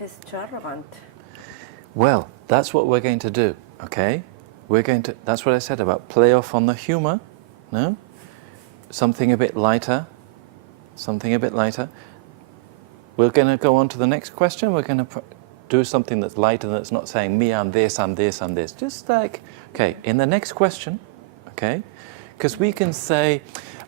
It's too arrogant. Well, that's what we're going to do, okay? That's what I said about play off on the humor, no? Something a bit lighter, We're going to go on to the next question. We're going to do something that's lighter, that's not saying me, I'm this, I'm this, I'm this. Just like, okay, in the next question, okay? Because we can say,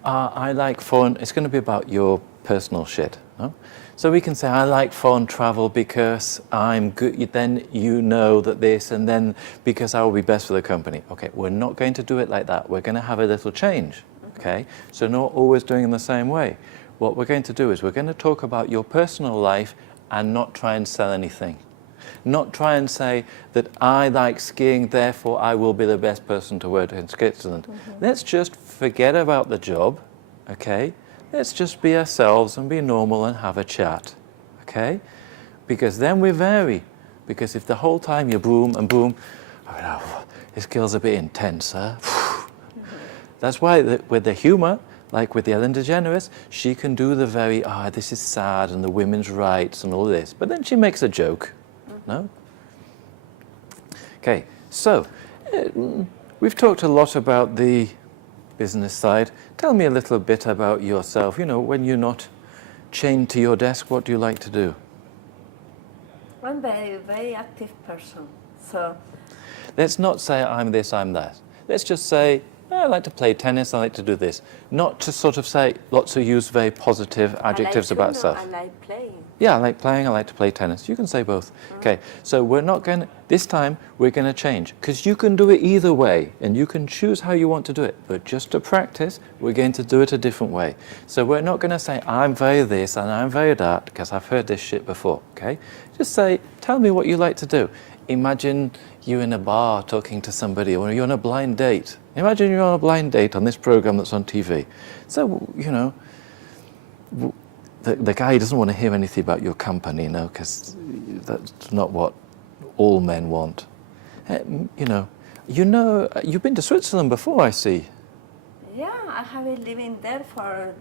I like foreign, it's going to be about your personal shit, no? So we can say, I like foreign travel because I'm good, then you know that this, and then because I will be best for the company. Okay, we're not going to do it like that. We're going to have a little change, okay? So not always doing it in the same way. What we're going to do is we're going to talk about your personal life and not try and sell anything. Not try and say that I like skiing, therefore I will be the best person to work in Switzerland. Let's just forget about the job, okay? Let's just be ourselves and be normal and have a chat, okay? Because then we vary. Because if the whole time you boom and boom, oh, this girl's a bit intense, huh? That's why with the humor, like with the Ellen DeGeneres, she can do the very, this is sad and the women's rights and all this. But then she makes a joke, no? Okay, so we've talked a lot about the business side. Tell me a little bit about yourself. You know, when you're not chained to your desk, what do you like to do? I'm a very, very active person. So let's not say I'm this, I'm that. Let's just say, I like to play tennis, I like to do this. Not to sort of say, lots of use very positive adjectives about stuff. I like playing. Yeah, I like playing, I like to play tennis. You can say both. Okay, so we're not going to, this time we're going to change. Because you can do it either way, and you can choose how you want to do it. But just to practice, we're going to do it a different way. So we're not going to say, I'm very this and I'm very that, because I've heard this shit before, okay? Just say, tell me what you like to do. Imagine you in a bar talking to somebody, or you're on a blind date. Imagine you're on a blind date on this program that's on TV. So, you know, the guy doesn't want to hear anything about your company, you know, because that's not what all men want. You know, you've been to Switzerland before, I see. Yeah, I have been living there for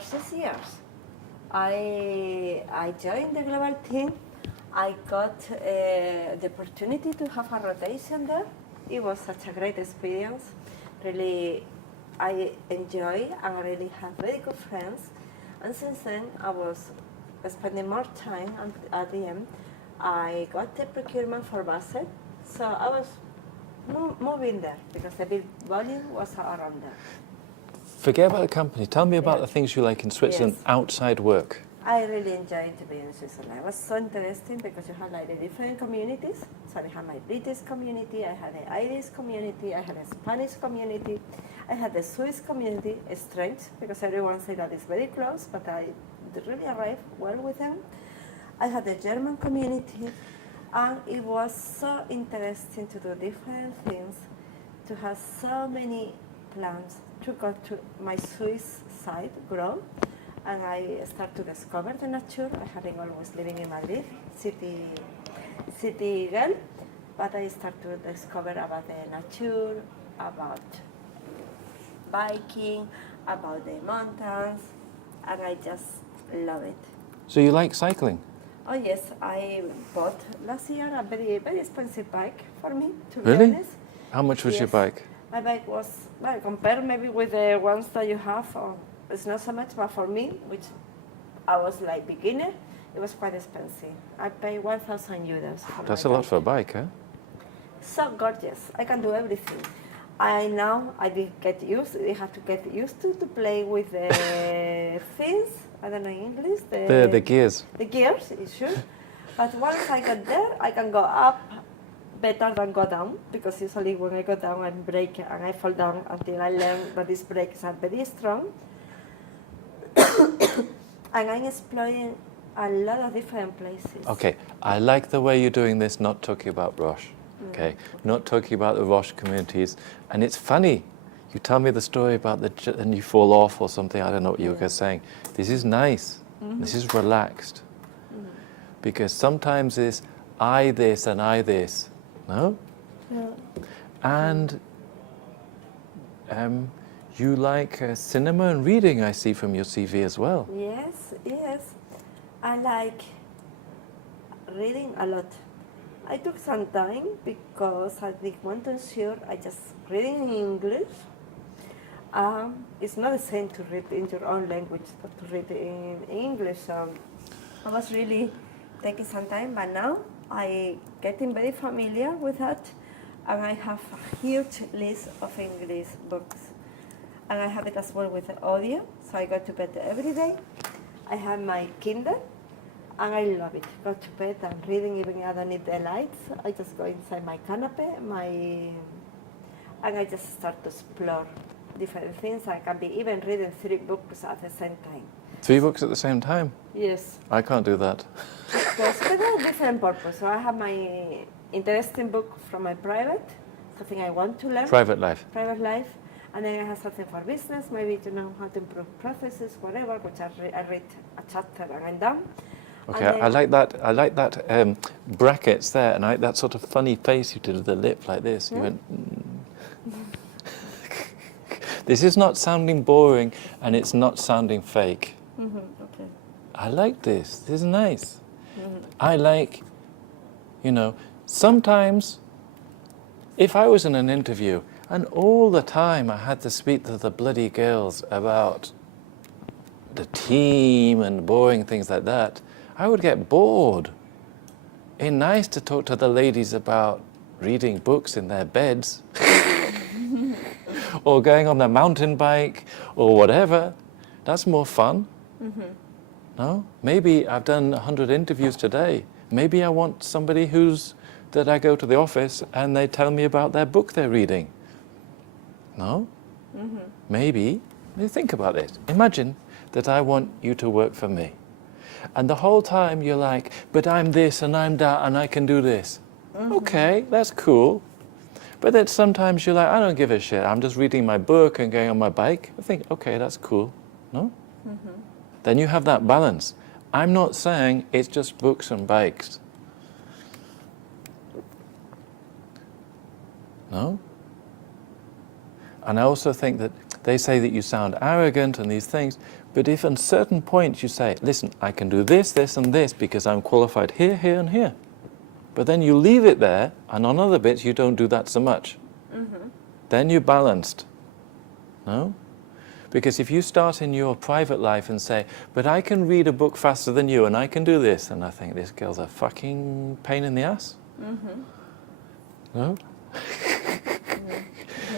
6 years. I joined the global team. I got the opportunity to have a rotation there. It was such a great experience. Really, I enjoy and I really have very good friends. And since then, I was spending more time, and at the end, I got the procurement for Basel. So I was moving there because the big volume was around there. Forget about the company. Tell me about the things you like in Switzerland outside work. I really enjoyed to be in Switzerland. It was so interesting because you have like the different communities. So I had my British community, I had the Irish community, I had a Spanish community, I had the Swiss community. It's strange because everyone says that it's very close, but I really arrived well with them. I had the German community, and it was so interesting to do different things, to have so many plans to go to my Swiss side, grow. And I start to discover the nature. I have been always living in Madrid, city girl, but I start to discover about the nature, about biking, about the mountains, and I just love it. So you like cycling? Oh yes, I bought last year a very, very expensive bike for me, to be really? honest. How much was your bike? My bike was, well, compared maybe with the ones that you have, it's not so much, but for me, which I was like beginner, it was quite expensive. I paid 1,000 euros. That's a lot for a bike, huh? So gorgeous. I can do everything. I have to get used to play with the things. I don't know in English. The gears. The gears, it's sure. But once I get there, I can go up better than go down, because usually when I go down, I brake and I fall down until I learn that these brakes are very strong. And I'm exploring a lot of different places. Okay, I like the way you're doing this, not talking about Roche. Okay, not talking about the Roche communities. And it's funny, you tell me the story about and you fall off or something, I don't know what you were saying. This is nice, this is relaxed. Because sometimes it's I this and I this, no? Yeah. And you like cinema and reading, I see from your CV as well. Yes, yes. I like reading a lot. I took some time because I didn't want to ensure I just reading in English. It's not the same to read in your own language but to read in English. I was really taking some time, but now I getting very familiar with that, and I have a huge list of English books. And I have it as well with the audio, so I go to bed every day. I have my Kindle, and I love it. Go to bed and reading, even I don't need the lights. I just go inside my canopy, and I just start to explore different things. I can be even reading 3 books at the same time. 3 books at the same time? Yes. I can't do that. Because they have different purpose. So I have my interesting book from my private, something I want to learn. Private life. Private life. And then I have something for business, maybe to know how to improve processes, whatever, which I read a chapter and I'm done. Okay, I like that brackets there, and I like that sort of funny face you did with the lip like this. You went, This is not sounding boring, and it's not sounding fake. Okay. I like this. This is nice. I like, sometimes if I was in an interview and all the time I had to speak to the bloody girls about the team and boring things like that, I would get bored. It's nice to talk to the ladies about reading books in their beds or going on their mountain bike or whatever. That's more fun. No? Maybe I've done 100 interviews today. Maybe I want somebody that I go to the office and they tell me about their book they're reading. No? Maybe. Think about this. Imagine that I want you to work for me. And the whole time you're like, but I'm this and I'm that and I can do this. Okay, that's cool. But then sometimes you're like, I don't give a shit. I'm just reading my book and going on my bike. I think, okay, that's cool. No? Then you have that balance. I'm not saying it's just books and bikes. No? And I also think that they say that you sound arrogant and these things, but if at certain points you say, listen, I can do this, this and this because I'm qualified here, here and here. But then you leave it there, and on other bits you don't do that so much. Then you're balanced. No? Because if you start in your private life and say, but I can read a book faster than you and I can do this, and I think this girl's a fucking pain in the ass. No?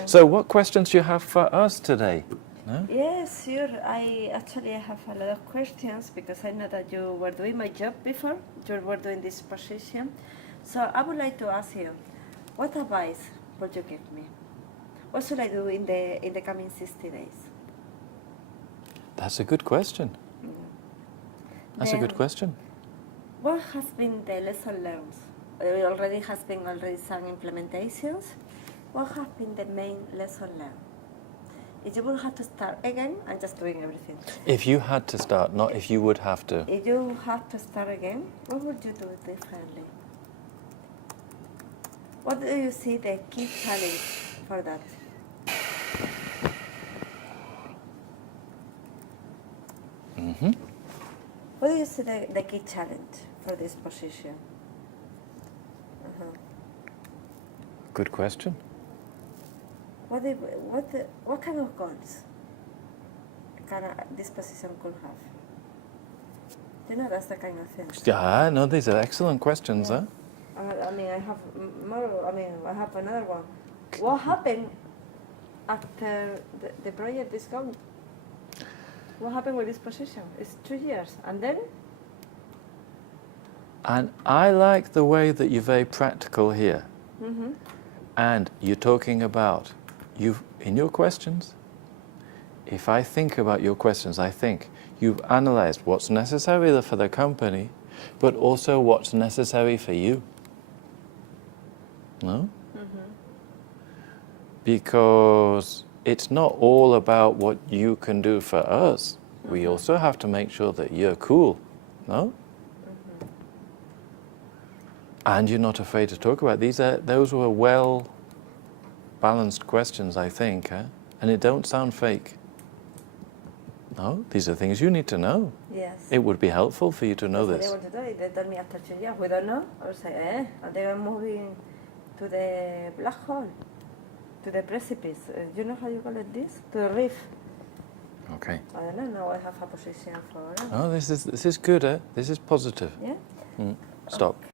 So what questions do you have for us today? No? Yes, sure. I have a lot of questions because I know that you were doing my job before. You were doing this position. So I would like to ask you, what advice would you give me? What should I do in the coming 60 days? That's a good question. That's a good question. What has been the lesson learned? There already has been some implementations. What have been the main lesson learned? If you would have to start again, I'm just doing everything. If you had to start, not if you would have to. If you have to start again, what would you do differently? What do you see the key challenge for that? What do you see the key challenge for this position? Good question. What kind of goals this position could have? That's the kind of thing. Yeah, no, these are excellent questions, huh? I have more. I have another one. What happened after the project is gone? What happened with this position? It's 2 years, and then? And I like the way that you're very practical here. And you're talking about, in your questions, if I think about your questions, I think you've analyzed what's necessary for the company, but also what's necessary for you. No? Because it's not all about what you can do for us. We also have to make sure that you're cool. No? And you're not afraid to talk about these. Those were well-balanced questions, I think, and it don't sound fake. No, these are things you need to know. Yes. It would be helpful for you to know That's this. what they want to do. They tell me after 2 years, we don't know. Or say, and they are moving to the black hole, to the precipice. You know how you call it this? To the reef. Okay. I don't know. Now I have a position for. Oh, this is good. This is positive. Yeah. Stop.